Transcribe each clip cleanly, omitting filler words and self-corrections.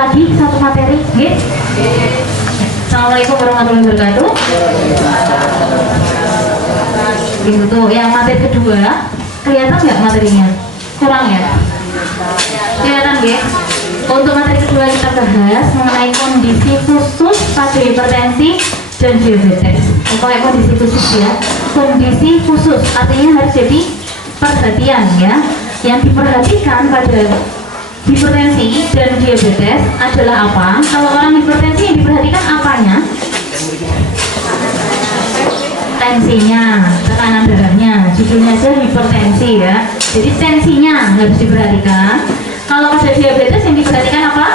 lagi satu materi, gitu. Assalamualaikum warahmatullahi wabarakatuh. Gitu tuh, yang materi kedua, kelihatan nggak materinya? Kurang ya? Kelihatan ya? Untuk materi kedua kita bahas mengenai kondisi khusus pada hipertensi dan diabetes. Pokoknya kondisi khusus ya. Kondisi khusus artinya harus jadi perhatian ya. Yang diperhatikan pada hipertensi dan diabetes adalah apa? Kalau orang hipertensi yang diperhatikan apanya? Tensinya, tekanan darahnya, judulnya aja hipertensi ya. Jadi tensinya harus diperhatikan. Kalau pada diabetes yang diperhatikan apa?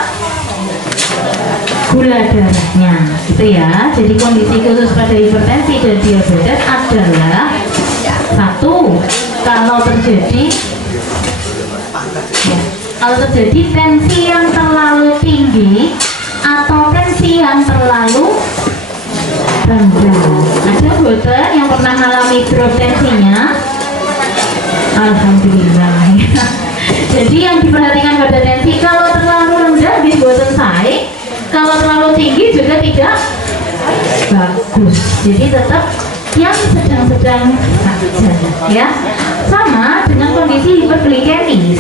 Gula darahnya, gitu ya. Jadi kondisi khusus pada hipertensi dan diabetes adalah satu, kalau terjadi tensi yang terlalu tinggi atau tensi yang terlalu rendah. Ada boten yang pernah mengalami drop tensinya? Alhamdulillah. Jadi yang diperhatikan pada tensi, kalau terlalu rendah di boten saya, kalau terlalu tinggi juga tidak bagus. Jadi tetap yang sedang-sedang saja ya. Sama dengan kondisi hiperglikemis.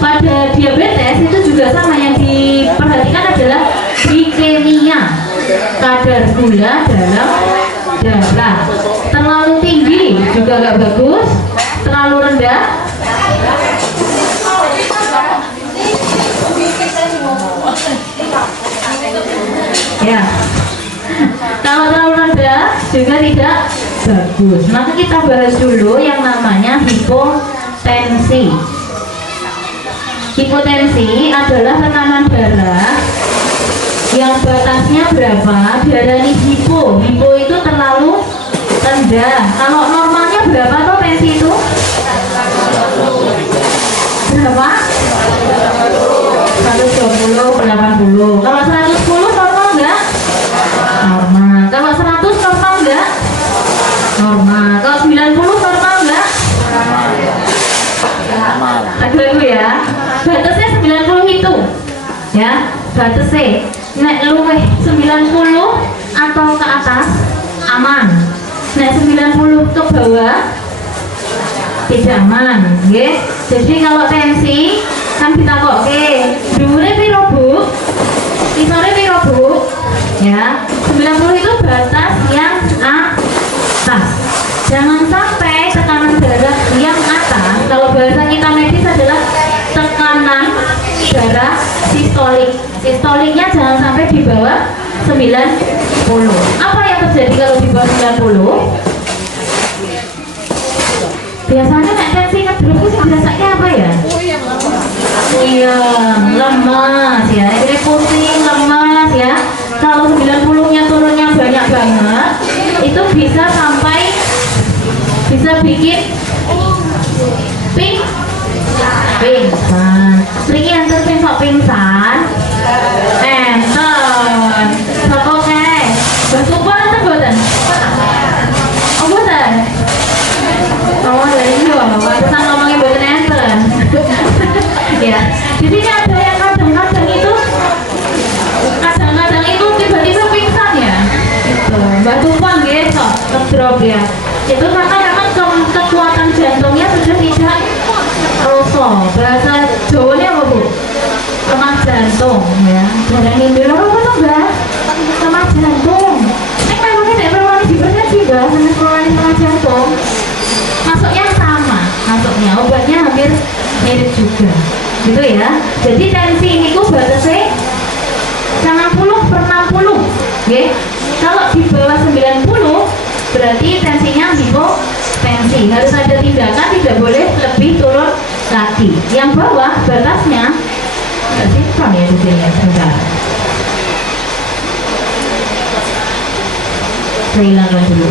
Pada diabetes itu juga sama, yang diperhatikan adalah glikemia, kadar gula dalam darah. Terlalu tinggi juga nggak bagus, terlalu rendah ya, kalau terlalu rendah juga tidak bagus. Maka kita bahas dulu yang namanya hipotensi. Hipotensi adalah tekanan darah yang batasnya berapa? Diarani hipo. Hipo itu terlalu rendah. Kalau normalnya berapa tuh tensi itu? Berapa? 120, 80. Kalau 110 normal enggak? Normal. Kalau 100 normal enggak? Normal. Kalau 90 normal enggak? Ragu-ragu ya. Batasnya 90 itu. Ya, batasnya. Nek luwih 90 atau ke atas aman. Nek 90 ke bawah tidak aman, nggih. Jadi kalau tensi kan ditakokke, dhuwure piro, Bu? Isore piro, Bu? Ya, 90 itu batas yang atas. Jangan sampai tekanan darah yang atas, kalau bahasa kita medis adalah tekanan darah sistolik. Sistoliknya jangan sampai di bawah 90. Apa yang terjadi kalau di bawah 90? Biasanya nek tensi ngedrop itu biasanya apa ya? Iya, lemas ya. Ini pusing, lemas ya. Kalau 90-nya turunnya banyak banget, itu bisa sampai bikin pingsan. Riki enten sok pingsan. Enten. Sapa kae? Bersumpah enten boten? Oh boten. Oh iya, pantesan ngomongin boten enten. Ya. Di sini ada yang kadang-kadang itu tiba-tiba pingsan ya. Itu. Mbak Tumpang gitu, ngedrop ya. Itu karena memang kekuatan jantungnya sudah tidak rosok. Bahasa Jawanya apa, Bu? Lemah jantung ya. Jarang nyindir apa tuh, Mbak? Lemah jantung. Memangnya tidak perlu dihipertensi, Mbak, sama lemah jantung. Masuknya sama, masuknya obatnya hampir mirip juga, gitu ya. Jadi tensi ini ku batasnya 90/60, ya. Kalau di bawah 90 berarti tensinya hipotensi. Harus ada tindakan, tidak boleh lebih turun lagi. Yang bawah batasnya nggak simpang ya di sini, sebentar. Saya hilangkan dulu.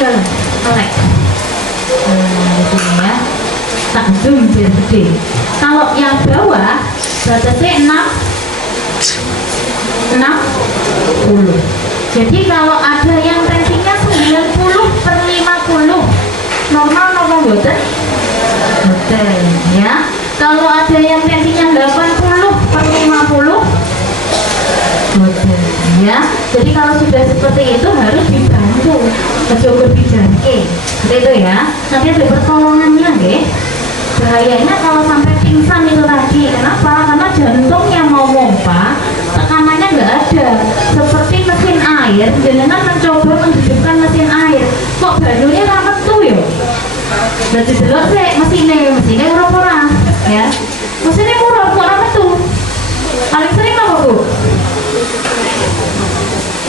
tinggal kolek. Nah, di sini ya. Tak zoom biar gede. Kalau yang bawah batasnya 60. Jadi kalau ada yang tensinya 90/50, normal boten? Betul ya. Kalau ada yang tensinya 80/50, betul ya. Jadi kalau sudah seperti itu harus dibantu, coba dibantu seperti itu ya. Nanti ada pertolongannya deh. Bahayanya kalau sampai pingsan itu tadi. Kenapa? Karena jantungnya mau pompa, tekanannya nggak ada. Seperti mesin air, jenengan mencoba menghidupkan mesin air, kok badunya ramet tuh ya. Berarti delok sih mesinnya ora ya. Mesinnya murah kok ramet tuh. Paling sering apa Bu?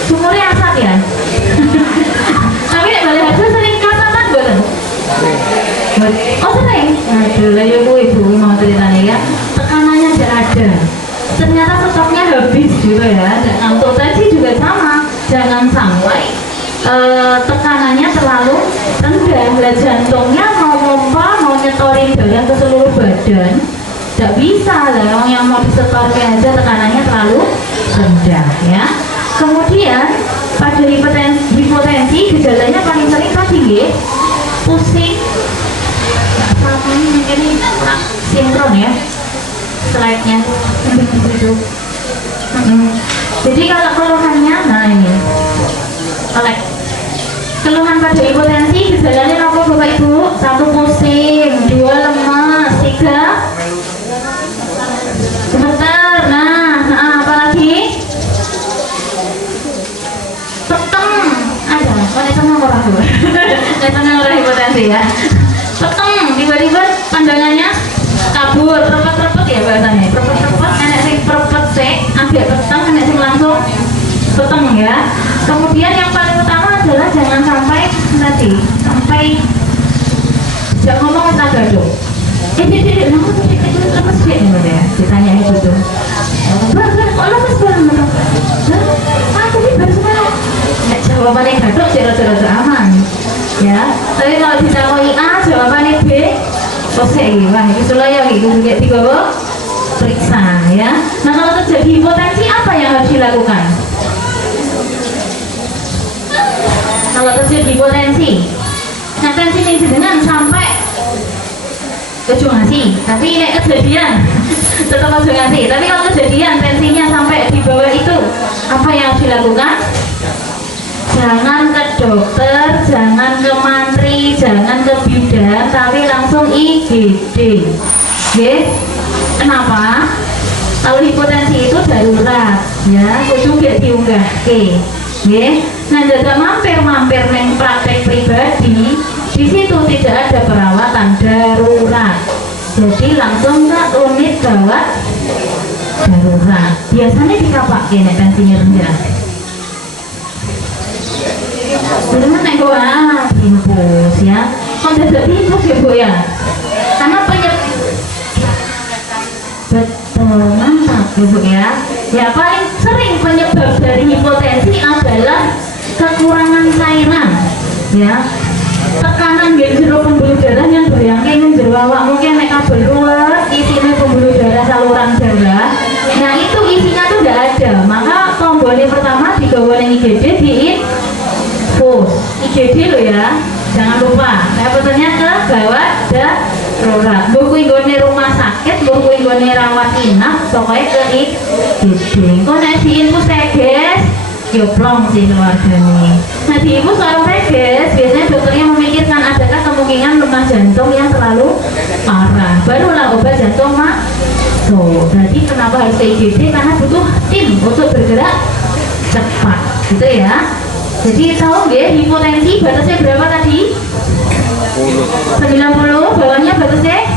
Sumurnya asat ya. Tapi nek balik hasil sering kasatan boten. Oh sering. Aduh, lah ya Bu Ibu mau ceritanya ya. Tekanannya tidak ada. Ternyata stoknya habis juga ya. Dan untuk tadi juga sama. Jangan sampai tekanannya terlalu rendah. Lah jantungnya mau pompa, mau nyetorin darah ke seluruh badan, tidak bisa lah. Yang mau disetorkan aja tekanannya terlalu rendah ya. Kemudian pada hipotensi gejalanya paling sering tadi ya, pusing. Mungkin ini sinkron ya slide-nya gitu. Jadi kalau keluhannya, nah ini keluhan pada hipotensi gejalanya apa Bapak Ibu? 1 pusing, 2 lemas, 3 gemeter, nah apa lagi? Peteng, ada, tenang orang Bu. Tenang orang hipotensi ya. Peteng, tiba-tiba pandangannya kabur, repet-repet ya bahasanya, repet-repet, enak sing repet sih, agak peteng, enak sing langsung peteng ya. Kemudian yang paling utama adalah jangan sampai jangan ngomong tak gaduh. Lemes sih ya, ditanya itu tuh. Kok lemes banget? Aku ini baru semua. Jawabannya gaduh, cerita aman. Ya, tapi kalau ditakoi A, jawabannya B, kosek wah ini sulaya gitu, kayak dibawa periksa ya. Nah kalau terjadi hipotensi apa yang harus dilakukan? Kalau terjadi hipotensi, nah tensi ini dengan sampai kejungasi, tapi ini kejadian tetap kejungasi. Tapi kalau kejadian tensinya sampai di bawah itu, apa yang harus dilakukan? Jangan ke dokter, jangan ke mantri, jangan ke bidan, tapi langsung IGD. Oke? Kenapa? Kalau hipotensi itu darurat, ya, kudu gak diunggah. Oke? Nah, jaga mampir neng praktek pribadi, di situ tidak ada perawatan darurat. Jadi langsung ke unit gawat darurat. Biasanya dikapak nek tensinya rendah. Jangan nengok timpus ya. Kok tidak timpus ya Bu ya? Karena betul, mantap Bu ya. Ya paling sering penyebab dari hipotensi adalah kekurangan cairan ya. Tekanan di jero pembuluh darah yang bayangke ning jero awak mungkin nek kabel ruwet isine pembuluh darah saluran darah. Nah itu isinya tuh tidak ada. Maka tombolnya pertama digawa ning IGD IGD lo ya, jangan lupa. Saya pesannya ke gawat darurat. Buku inggone rumah sakit, buku inggone rawat inap, pokoknya ke IGD. Kok nek diinfus teges, yoplong sih keluarga nih. Nah diinfus orang teges, biasanya dokternya memikirkan adakah kemungkinan lemah jantung yang terlalu parah. Barulah obat jantung masuk. Jadi kenapa harus ke IGD? Karena butuh tim untuk bergerak cepat, gitu ya. Jadi tahu ya hipotensi batasnya berapa tadi? 90, bawahnya batasnya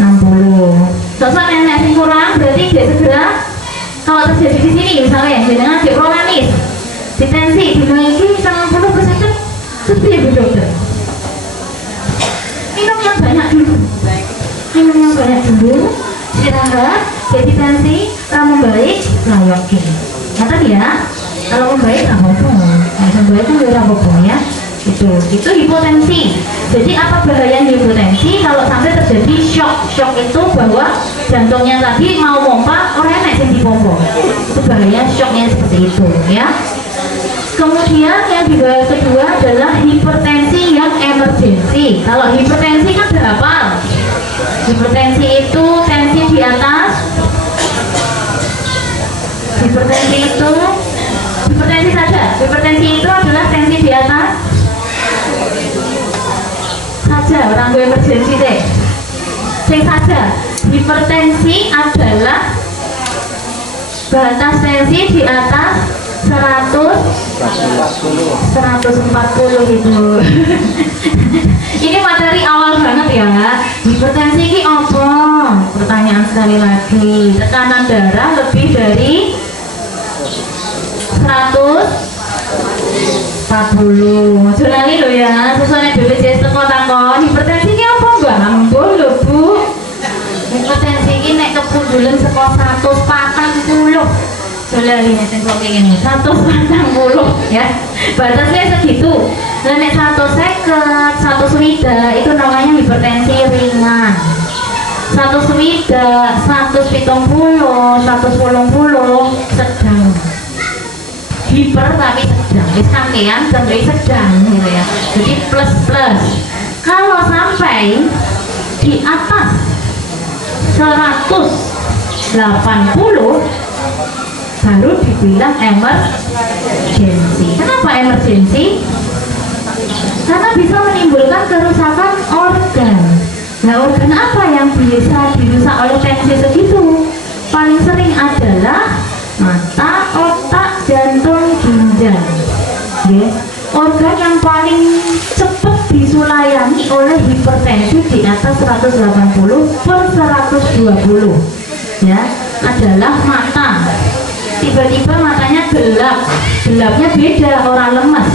60. Sosok nenek yang kurang berarti dia segera. Kalau terjadi di sini misalnya dengan dipromanis, ditensi dinaiki 90%, terus dia dokter. Minum yang banyak dulu, istirahat, jadi tensi, kamu baik, layakin. Kata dia. Kalau membaik nggak apa-apa, membaik kan udah apa-apa ya. Itu itu hipotensi. Jadi apa bahayanya hipotensi? Kalau sampai terjadi shock itu bahwa jantungnya tadi mau pompa, orang enak yang dipompa, itu bahaya shocknya seperti itu ya. Kemudian yang dibahas kedua adalah hipertensi yang emergensi. Kalau hipertensi kan berapa? Hipertensi itu tensi di atas. Hipertensi saja. Hipertensi itu adalah tensi di atas saja. Orang gue emergensi deh. Cek saja. Hipertensi adalah batas tensi di atas 140 itu. Ini materi awal banget ya. Hipertensi ini apa? Pertanyaan sekali lagi. Tekanan darah lebih dari 140. Jolali lo ya. Sesuai BPJS teko takon. Hipertensi ini apa mbak? Ambo lho bu. Hipertensi ini nek kepundulan saka 140. Jolali nek teko ngene 140 ya. Batasnya segitu. Nah, nek 150, 160 itu namanya hipertensi ringan. 160, 170, 180 sedang. Hiper tapi sedang. Wis sampean sampai sedang gitu ya. Jadi plus. Kalau sampai di atas 180 baru dibilang emergensi. Kenapa emergensi? Karena bisa menimbulkan kerusakan organ. Nah, organ apa yang bisa dirusak oleh tensi segitu? Paling sering adalah mata, otak, jantung, ginjal. Ya. Organ yang paling cepat disulayani oleh hipertensi di atas 180/120 ya adalah mata. Tiba-tiba matanya gelapnya beda, orang lemas,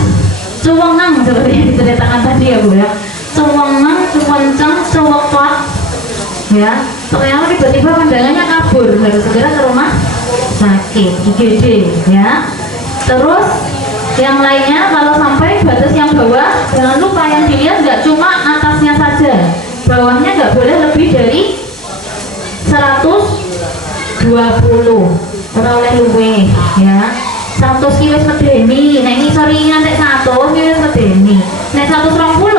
cuwengang seperti yang diceritakan tadi ya bu ya, cuwengang, cuwenceng, cuwekot ya. Ternyata tiba-tiba pandangannya kabur, harus segera ke rumah sakit IGD ya. Terus yang lainnya kalau sampai batas yang bawah, jangan lupa yang dilihat nggak cuma atasnya saja, bawahnya nggak boleh lebih dari 120, ora oleh luwih ya. 100 ki wis medeni, nek ini sorry ngantek 100 ki wis medeni, nek 120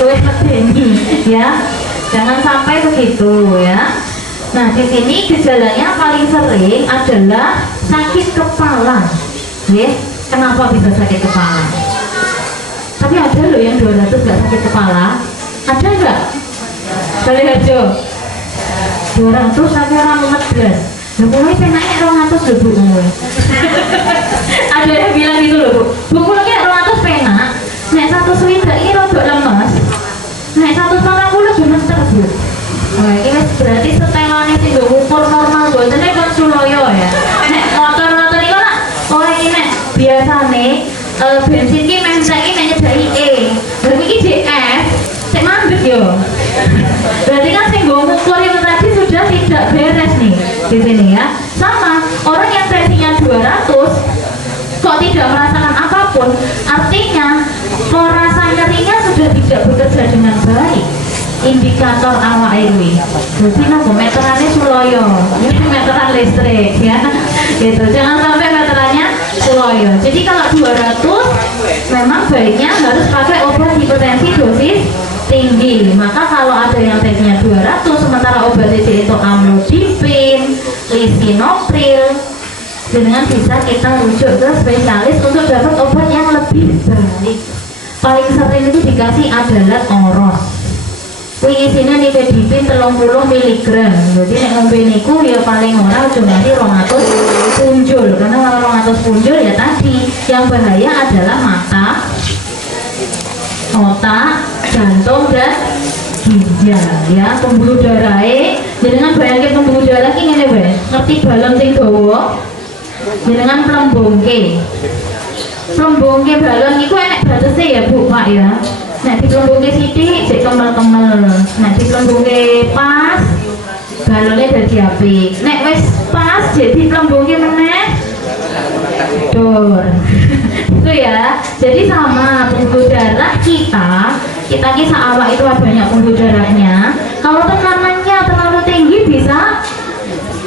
luwih medeni ya. Jangan sampai begitu ya. Nah, di sini gejalanya paling sering adalah sakit kepala. Ya, kenapa bisa sakit kepala? Tapi ada loh yang 200 nggak sakit kepala. Ada nggak? Kali aja 200 tapi orang medres. Nah, mulai penanya 200 loh bu. Ada yang bilang gitu loh bu. Bu mulai 200 penak. Nek 100 ini rodok lemes. Nek 140 gemeter bu. Wah, ini berarti setelannya sih gak ukur normal gue, ini kan Suloyo ya. Nek motor-motor ini lah, oh ini nek biasa nih bensin ini mentek ini nyedai berarti ini JS saya mandek yo. Berarti kan sih gue ukur itu tadi sudah tidak beres nih di sini ya. Sama, orang yang tensinya 200 kok tidak merasakan apapun, artinya perasa nyerinya sudah tidak bekerja dengan baik. Indikator awak ini jadi nopo meterannya Suloyo, ini meteran listrik ya gitu, jangan sampai meterannya Suloyo. Jadi kalau 200 memang baiknya harus pakai obat hipertensi dosis tinggi. Maka kalau ada yang tensinya 200 sementara obat itu amlodipin, lisinopril, dengan bisa kita rujuk ke spesialis untuk dapat obat yang lebih baik. Paling sering itu dikasih adalah oros. Wih isinya nifedipin 30 mg. Jadi nek ngombe niku ya paling ora aja nganti 200 punjul. Karena kalau 200 punjul ya tadi yang bahaya adalah mata, otak, jantung dan ginjal ya. Pembuluh darah jenengan bayangke pembuluh darah ki ngene wae. Ngerti balon sing dawa? Jenengan plembungke. Plembungke balon iku enek batese ya Bu Pak ya. Nek diplembungke sithik cek kemel-kemel. Nek diplembungke pas balonnya dadi apik. Nek wis pas jadi plembungke meneh dor. Itu gitu ya. Jadi sama pembuluh darah kita kisah awak itu banyak pembuluh darahnya. Kalau tekanannya terlalu tinggi bisa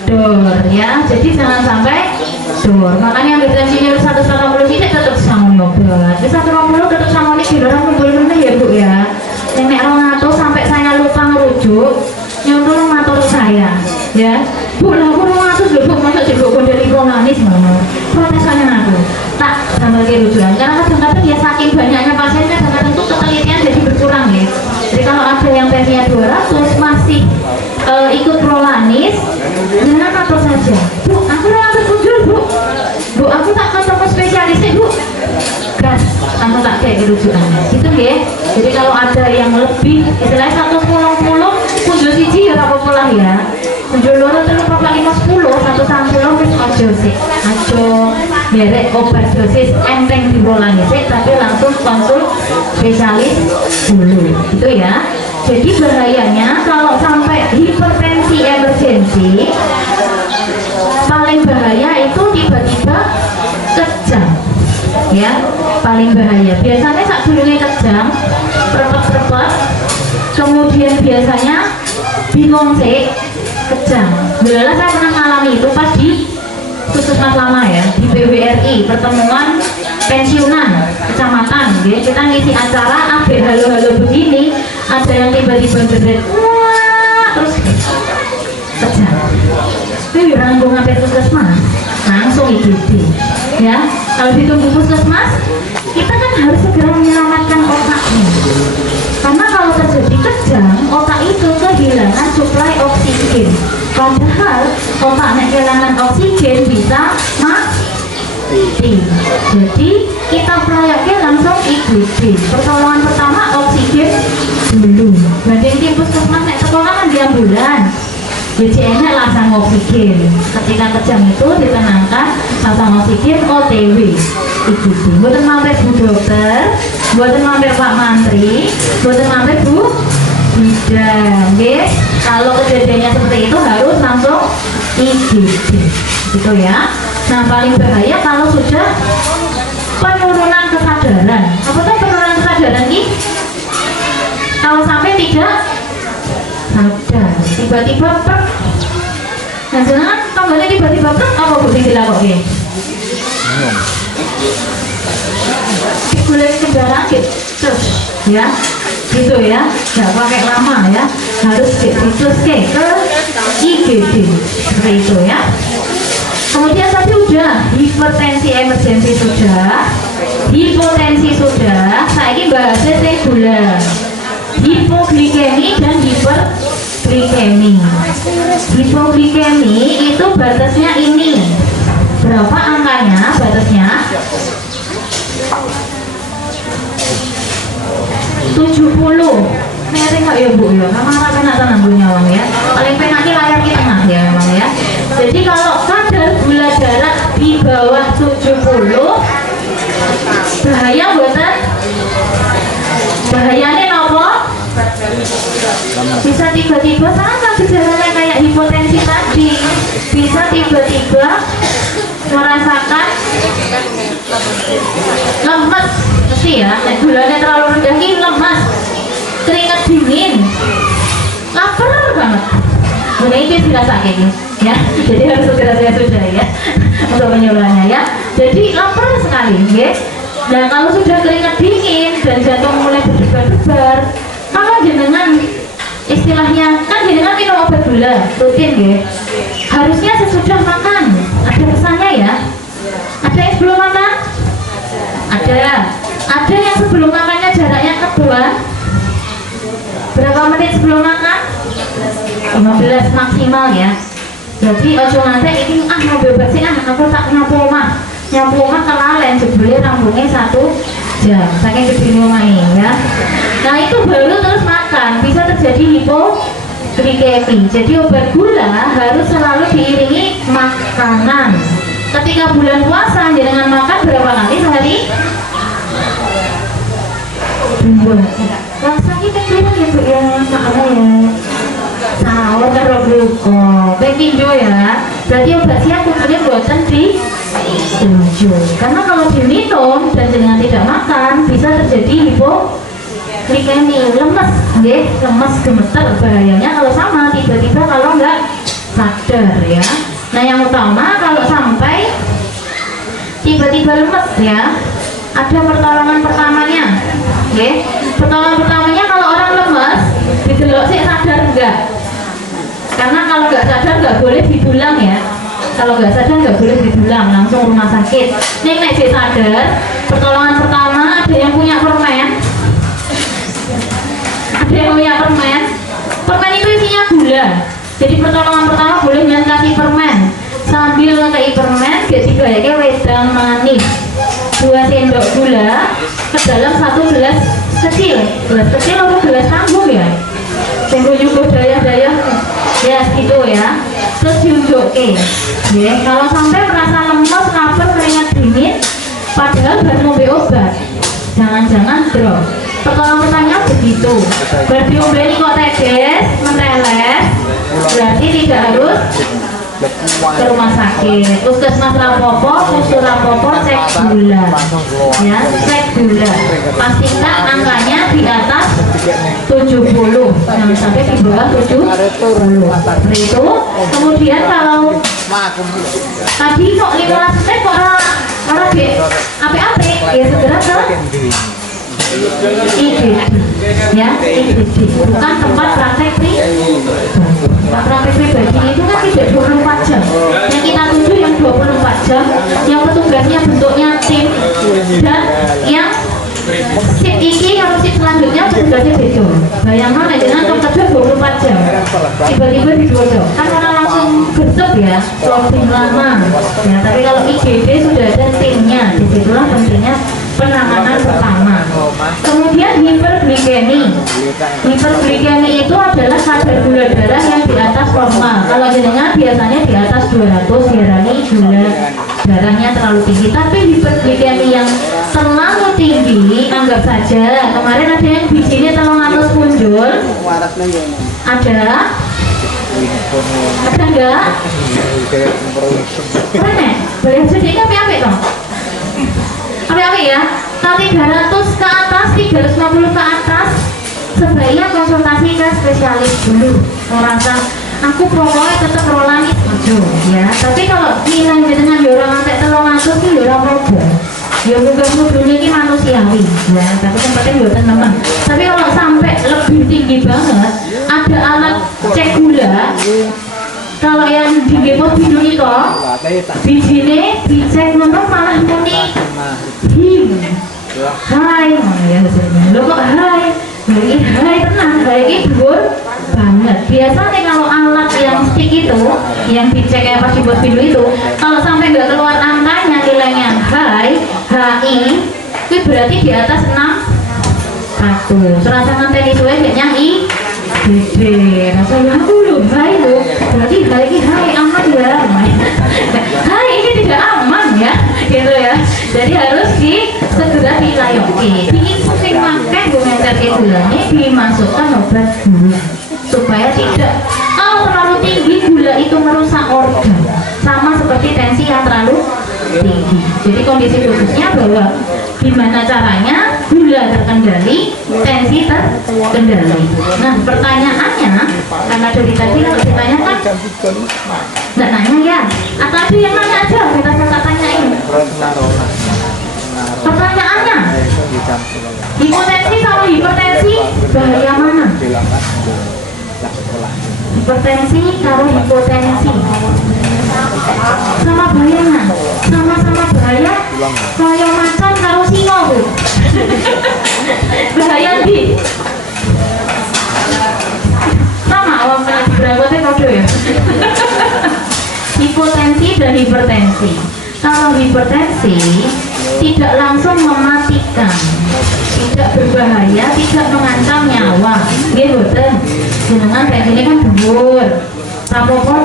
dor ya. Jadi jangan sampai dor. Makanya yang tensinya 180 titik tetap sama obat. 180 tetap sama ini di orang kumpul ya Bu ya. Nenek Ronato sampai saya lupa ngerujuk, nyuruh ngatur saya ya. Bu lah aku Ronato dulu masuk di buku dari Ronanis mama. Protesannya aku tak sama lagi rujukan karena kadang-kadang ya saking banyaknya pasiennya kadang-kadang tuh ketelitian jadi berkurang ya. Jadi kalau ada yang tensinya 200 masih ikut Rolanis, jangan atur saja. Bu, aku Ronato tujuh Bu. Bu, aku tak ketemu spesialisnya Bu. Gas, kamu tak kayak rujukan gitu ya. Jadi kalau ada yang lebih istilahnya 110 kunjul siji ya tak apa lah ya. Kunjul loro telu papat 50 160 wis aja sih. Aja derek obat dosis enteng di Rolanis tapi langsung konsul spesialis dulu gitu ya. Jadi bahayanya kalau sampai hipertensi emergensi, paling bahaya itu tiba-tiba kejang ya, paling bahaya. Biasanya saat dulunya kejang, perpet-perpet, kemudian biasanya bingung sih, kejang. Dulu saya pernah mengalami itu pas di Puskesmas lama ya, di PWRI, pertemuan pensiunan kecamatan ya. Kita ngisi acara halo-halo begini, ada yang tiba-tiba berderet wah terus kejang. Itu ranggung sampai puskesmas langsung IGD ya. Kalau ditunggu puskesmas kita kan harus segera menyelamatkan otaknya, karena kalau terjadi kejang otak itu kehilangan suplai oksigen, padahal otaknya kehilangan oksigen bisa mati. Jadi kita proyeknya langsung IGD. Pertolongan pertama oksigen dulu. Banding tim puskesmas naik sekolah kan di ambulan, BCN-nya langsung oksigen. Ketika kejang itu ditenangkan langsung oksigen OTW IGD. Buatan mampir Bu Dokter, buatan mampir Pak Mantri, buatan mampir Bu Bidang. Kalau kejadiannya seperti itu harus langsung IGD gitu ya. Nah paling bahaya kalau sudah penurunan kesadaran. Apa tuh penurunan kesadaran nih? Kalau sampai tidak sadar, tiba-tiba per, nah jangan kembali tiba-tiba per, apa boleh dilakukan? Boleh kendaraan terus ya, gitu ya, nggak pakai lama ya, harus terus ke IGD seperti itu ya. Kemudian tadi udah hipertensi emergensi sudah, hipotensi sudah, saya ini bahasnya saya gula, hipoglikemi dan hiperglikemi. Hipoglikemi itu batasnya ini, berapa angkanya batasnya? 70. Mereng kok ya Bu ya, memang penak tenang Bu nyawang ya. Paling penaknya layar di tengah ya memang ya. Jadi kalau kadar gula darah di bawah 70 bahaya buatan, bahayanya nopo? Bisa tiba-tiba sama gejalanya kayak hipotensi tadi, bisa tiba-tiba merasakan lemes, mesti ya, gulanya terlalu rendah ini lemes, keringat dingin, lapar banget. Ini itu dirasa kayak gini ya, jadi harus segera saya sudah ya untuk penyuluhannya ya. Jadi lapar sekali ya. Nah kalau sudah keringat dingin dan jantung mulai berdebar-debar, kalau jenengan istilahnya kan jenengan minum obat gula rutin ya, harusnya sesudah makan ada pesannya ya. Ada yang sebelum makan? Ada yang sebelum makannya jaraknya kedua berapa menit sebelum makan? 15 maksimal ya. Jadi ojo nanti ini mau bebas sih aku tak nyapu omah kelalen jebule rambutnya 1 jam saking kebingungan ya. Nah itu baru terus makan, bisa terjadi hipoglikemi. Jadi obat gula harus selalu diiringi makanan. Ketika bulan puasa dengan makan berapa kali sehari? 2. Rasanya pengen ya Bu ya, makanya ya sahur karo gluko, penginjo ya. Berarti obat siang kumpulnya buatan di Setuju. Karena kalau diminum dan dengan tidak makan bisa terjadi hipoglikemi, lemes, lemes gemeter. Bahayanya kalau sama tiba-tiba kalau nggak sadar ya. Nah yang utama kalau sampai tiba-tiba lemes ya, ada pertolongan pertamanya. Pertolongan pertamanya kalau orang lemes didelok sih sadar enggak. Karena kalau nggak sadar nggak boleh didulang ya. Kalau nggak sadar nggak boleh didulang, langsung rumah sakit. Nih nek sadar, pertolongan pertama ada yang punya permen. Ada yang punya permen. Permen itu isinya gula. Jadi pertolongan pertama boleh yang kasih permen. Sambil ngekei permen, dia dibayarnya wedang manis 2 sendok gula ke dalam 1 gelas kecil. Gelas kecil atau gelas tanggung ya? Tunggu juga daya-daya ya gitu ya. Terus diunjukin kalau sampai merasa lemes, lapar, keringat dingin padahal baru ngombe obat, jangan-jangan drop. Pertolongan pertanyaan begitu, berdiumbeni kok tetes, menteles, berarti tidak harus ke rumah sakit. Puskesmas rapopo, puskesmas rapopo, cek gula ya, cek gula, pastikan angkanya di atas 70, jangan sampai di bawah 70. Itu kemudian kalau tadi kok 15 menit kok orang ape-ape ya segera ke IGD ya, IGD bukan tempat praktek pribadi. Itu kan tidak 24 jam, yang kita tuju yang 24 jam, yang petugasnya bentuknya tim, dan yang sip iki harus sip selanjutnya petugasnya beda. Bayangkan dengan kerja 24 jam tiba-tiba didodok kan orang langsung gesep ya, loading lama ya. Tapi kalau IGD sudah ada timnya, disitulah pentingnya penanganan pertama. Kemudian hiperglikemi. Hiperglikemi itu adalah kadar gula darah yang di atas normal. Kalau jenengan biasanya di atas 200 diarani gula darahnya terlalu tinggi. Tapi hiperglikemi yang terlalu tinggi, anggap saja kemarin ada yang bijinya 300 punjul. Ada enggak? Mana? Boleh jadi apa toh? Apa ya? Kalau 300 ke atas, 350 ke atas, sebaiknya konsultasi ke spesialis dulu. Merasa aku pokoknya tetap rolani aja ya. Tapi kalau nilai dengan orang sampai 300 itu orang apa? Ya mudah-mudahan ini manusiawi ya. Tapi yang penting buat teman. Tapi kalau sampai lebih tinggi banget, ada alat cek gula. Kalau yang di Gepos Bidu itu bijine dicek nonton malah muni him hai ya lo kok hai tenang ini dhuwur banget. Biasanya kalau alat yang stick itu yang dicek kayak pas di Gepos Bidu itu kalau sampai nggak keluar angkanya nilainya HI itu berarti di atas 600. Serasa nganteni suwe kayaknya gede, rasanya aku loh, hai lo, berarti hai aman ya, hai ini tidak aman ya, gitu ya. Jadi harus segera dilayoki, diinfusin makan gumeter gulanya, dimasukkan obat gula supaya tidak, kalau terlalu tinggi gula itu merusak organ, sama seperti tensi yang terlalu tinggi. Jadi kondisi khususnya bahwa gimana caranya gula terkendali, tensi terkendali. Nah pertanyaannya, karena dari tadi kalau ditanyakan nggak nanya ya, atau ada yang nanya aja, kita tanyain. Pertanyaannya, hipotensi sama hipertensi bahaya mana? Hipertensi kalau hipotensi sama bahayanya, sama-sama bahaya. Kaya macan karo singa bu. Bahaya di sama awam berangkatnya kode ya. Hipotensi dan hipertensi. Kalau hipertensi tidak langsung mematikan, tidak berbahaya, tidak mengancam nyawa. Gitu kan? Jenengan kayak gini kan dhuwur. Rapopo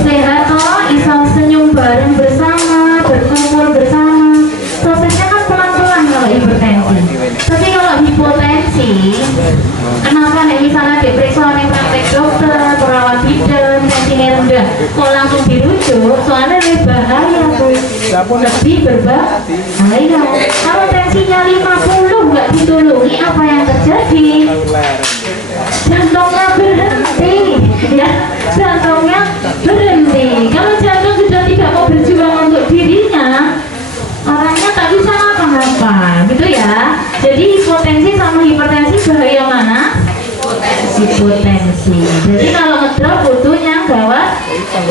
sehat toh, iso senyum bareng bersama, berkumpul bersama. Prosesnya kan pelan-pelan kalau hipertensi. Tapi kalau hipotensi, kenapa nih misalnya diperiksa oleh praktek dokter, perawat bidan, tensinya rendah, kok langsung dirujuk? Soalnya lebih bahaya tuh. lebih berbahaya. Kalau tensinya 50 nggak ditulungi, apa yang terjadi? Jantungnya berhenti, ya, jantungnya berhenti. Kalau jantung sudah tidak mau berjuang untuk dirinya, orangnya tak bisa ngapa-ngapa, gitu ya. Jadi hipotensi sama hipertensi bahaya mana? Hipotensi. Jadi kalau ngedrop butuhnya gawat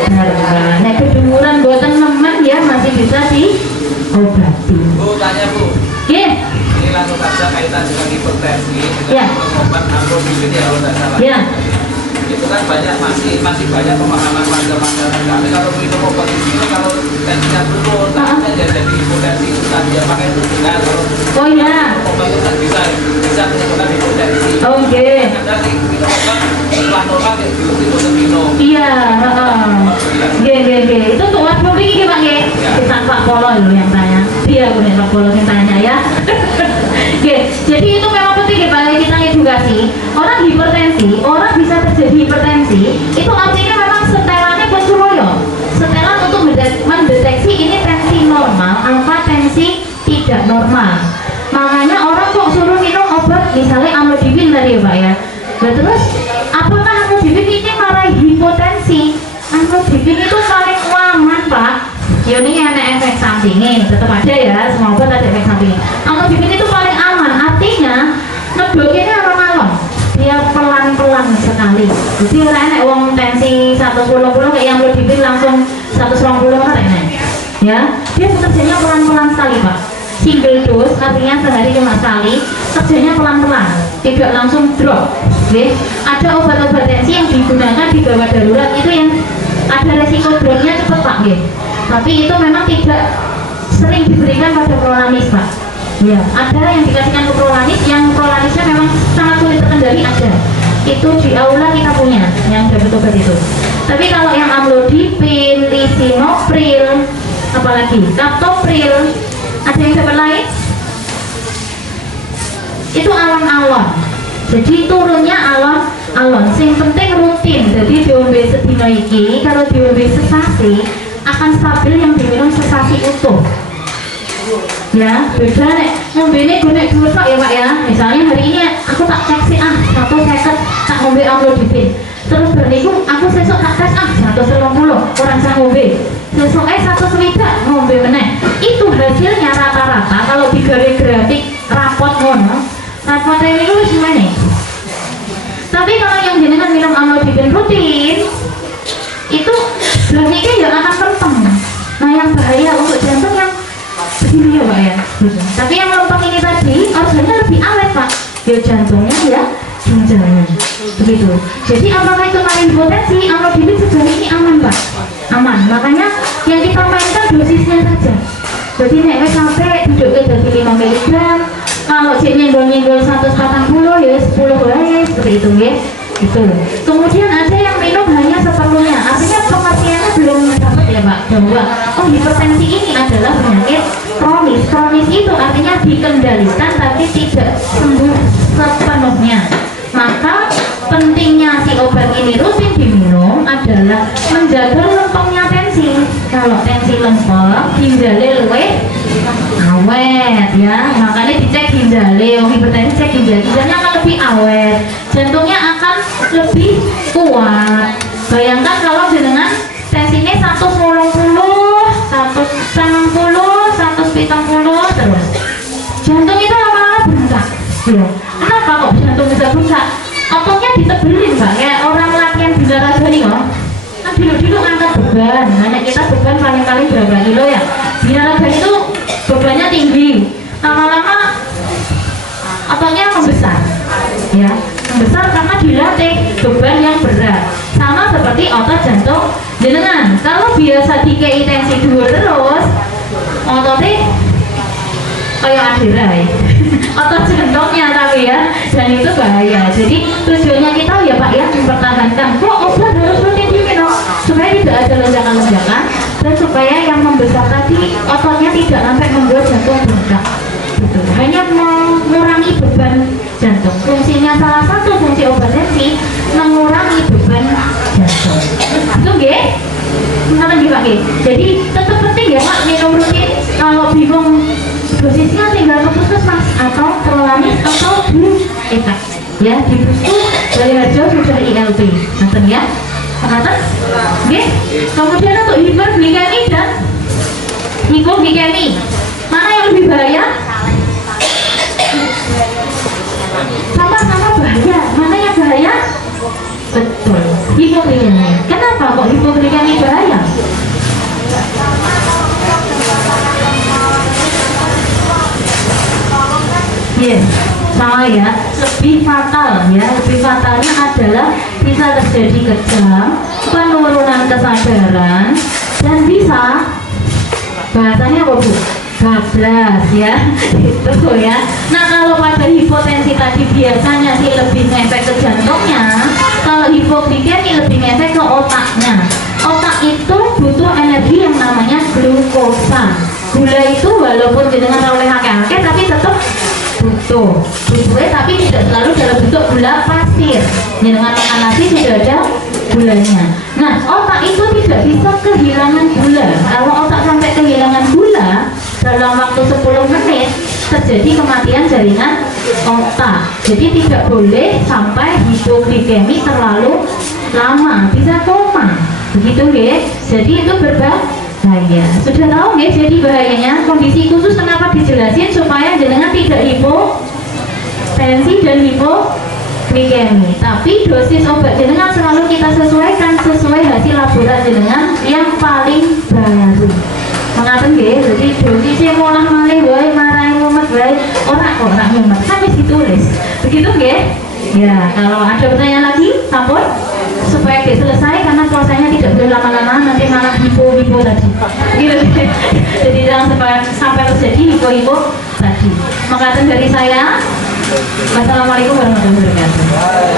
darah. Nek kedenguran buatan nemen ya masih bisa diobati. Bu, tanya Bu. Yeah. Ini langsung saja kaitan dengan hipertensi. Ya. Obat amlodipin ya kalau tidak salah. Ya. Itu kan masih banyak pemahaman masyarakat. Tapi kalau minum obat ini kalau tensinya turun, kan jadi hipotensi itu kan dia pakai turunan. Oh ya. Obat itu kan bisa menyebabkan hipotensi. Oke. Ada minum obat setelah normal itu minum. Iya. Oke. Itu untuk waktu ini Pak ya. Kita Pak Polo dulu yang tanya. Iya benar Pak Polo yang tanya ya. Oke. Jadi itu memang penting ya Pak kita edukasi. Orang hipertensi, orang bisa terjadi hipertensi itu artinya memang setelannya pencuroyo, setelan untuk mendeteksi ini tensi normal apa tensi tidak normal. Makanya orang kok suruh minum obat misalnya amlodipin tadi ya Pak ya. Nah, terus apakah amlodipin ini marahi hipotensi? Amlodipin itu paling aman Pak. Ini ada efek sampingnya, tetap ada ya, semua obat ada efek sampingnya. Amlodipin itu paling aman, artinya ngedoknya alon-alon, dia pelan-pelan sekali. Jadi enak uang tensi 110 kayak yang amlodipin langsung 120 kan enak. Ya, dia kerjanya pelan-pelan sekali Pak. Single dose artinya sehari cuma sekali, kerjanya pelan-pelan, tidak langsung drop. Oke, ada obat-obat tensi yang digunakan di gawat darurat itu yang ada resiko dropnya cepat Pak. Tapi itu memang tidak sering diberikan pada prolanis Pak. Ya, ada yang dikasihkan ke prolanis, yang prolanisnya memang sangat sulit terkendali ada. Itu di aula kita punya yang dapat obat itu. Tapi kalau yang amlodipin, lisinopril, apalagi captopril, ada yang dapat lain? Itu alon-alon. Jadi turunnya alon-alon. Yang penting rutin. Jadi diombe sedina iki, kalau diombe sesasi akan stabil yang diminum sesasi utuh. Ya, beda nek ngombe ini gue dua tok ya Pak ya. Misalnya hari ini aku tak cek sih satu seket tak ngombe amlodipin. Terus berniku aku sesok tak tes 130 orang saya ngombe. Sesoknya 100 ngombe meneh. Itu hasilnya rata-rata kalau digawe grafik rapot ngono. Rapotnya ini lu gimana? Tapi kalau yang jenengan minum amlodipin rutin itu grafiknya ya akan lempeng. Nah yang bahaya untuk jantung yang begini ya Pak ya. Tapi yang lempeng ini tadi organnya lebih awet Pak. Ya jantungnya ya ginjalnya. Begitu. Jadi apakah itu main hipotensi? Amlodipin sejauh ini aman Pak. Aman. Makanya yang kita mainkan dosisnya saja. Jadi nek sampai duduknya jadi 5 mg. Kalau cek nyenggol-nyenggol 140 ya 10 wae seperti itu ya. Itu. Kemudian ada yang minum hanya seperlunya, artinya pengertiannya belum dapat ya Pak, bahwa hipertensi ini adalah penyakit kronis. Kronis itu artinya dikendalikan tapi tidak sembuh sepenuhnya. Maka pentingnya si obat ini rutin diminum adalah menjaga lempengnya tensi. Kalau tensi lempeng, ginjalnya luwih awet ya, makanya dicek ginjalnya. Hipertensi cek ginjalnya akan lebih awet, jantungnya akan lebih kuat. Bayangkan kalau jenengan tensinya 180, 160, 170 terus, jantung itu lama-lama bengkak. Kenapa kok jantung bisa bengkak? Ototnya ditebelin Mbak, kayak orang latihan binaraga nih kok. Kan dulu angkat beban, nah kita beban paling-paling berapa kilo ya? Binaraga itu bebannya tinggi, lama-lama ototnya membesar ya, membesar karena dilatih beban yang berat. Sama seperti otot jantung jenengan, kalau biasa dikei tensi dhuwur terus ototnya kayak adirai otot jantungnya tapi ya, dan itu bahaya. Jadi tujuannya kita ya Pak ya mempertahankan kok obat harus rutin diminum supaya tidak ada lonjakan-lonjakan dan supaya yang membesar tadi ototnya tidak sampai membuat jantung bengkak. Gitu. Hanya mengurangi beban jantung. Fungsinya salah satu fungsi obat tensi mengurangi beban jantung. Itu nggih? Jadi tetap penting ya Pak, minum rutin. Kalau bingung dosisnya tinggal ke puskesmas atau terlamis atau di EKAK ya, di Puskes Baliharjo sudah ILP. Nanti ya, nanti, oke. Kemudian untuk hiperglikemi dan hipoglikemi, mana yang lebih bahaya? Sama-sama bahaya. Mana yang bahaya? Betul, hipoglikemi. Kenapa kok hipoglikemi bahaya? Yes, sama ya, lebih fatal ya, lebih fatalnya adalah bisa terjadi kejang, penurunan kesadaran, dan bisa bahasanya apa Bu? Bablas ya, gitu ya. Nah kalau pada hipotensi tadi biasanya sih lebih ngefek ke jantungnya, kalau hipoglikemi lebih ngefek ke otaknya. Otak itu butuh energi yang namanya glukosa. Gula itu walaupun dengan oleh akeh-akeh tapi tetap butuh, tapi tidak selalu dalam bentuk gula pasir. Dengan makan nasi sudah ada gulanya. Nah, otak itu tidak bisa kehilangan gula. Kalau otak sampai kehilangan gula dalam waktu 10 menit terjadi kematian jaringan otak. Jadi tidak boleh sampai hipoglikemi terlalu lama, bisa koma. Begitu ya. Jadi itu berbahaya. Sudah tahu ya, jadi bahayanya. Kondisi khusus kenapa dijelasin supaya jenengan tidak hipotensi dan hipoglikemi. Tapi dosis obat jenengan selalu kita sesuaikan sesuai hasil laboratorium jenengan yang paling baru. Mengaten nggih, jadi dosisnya molah malih wae marai mumet wae ora mumet kan wis ditulis. Begitu nggih? Ya, kalau ada pertanyaan lagi, sampun supaya selesai karena puasanya tidak boleh lama-lama nanti malah hipo tadi. Gitu. Jadi jangan sampai terjadi hipo tadi. Makasih dari saya. Wassalamualaikum warahmatullahi wabarakatuh.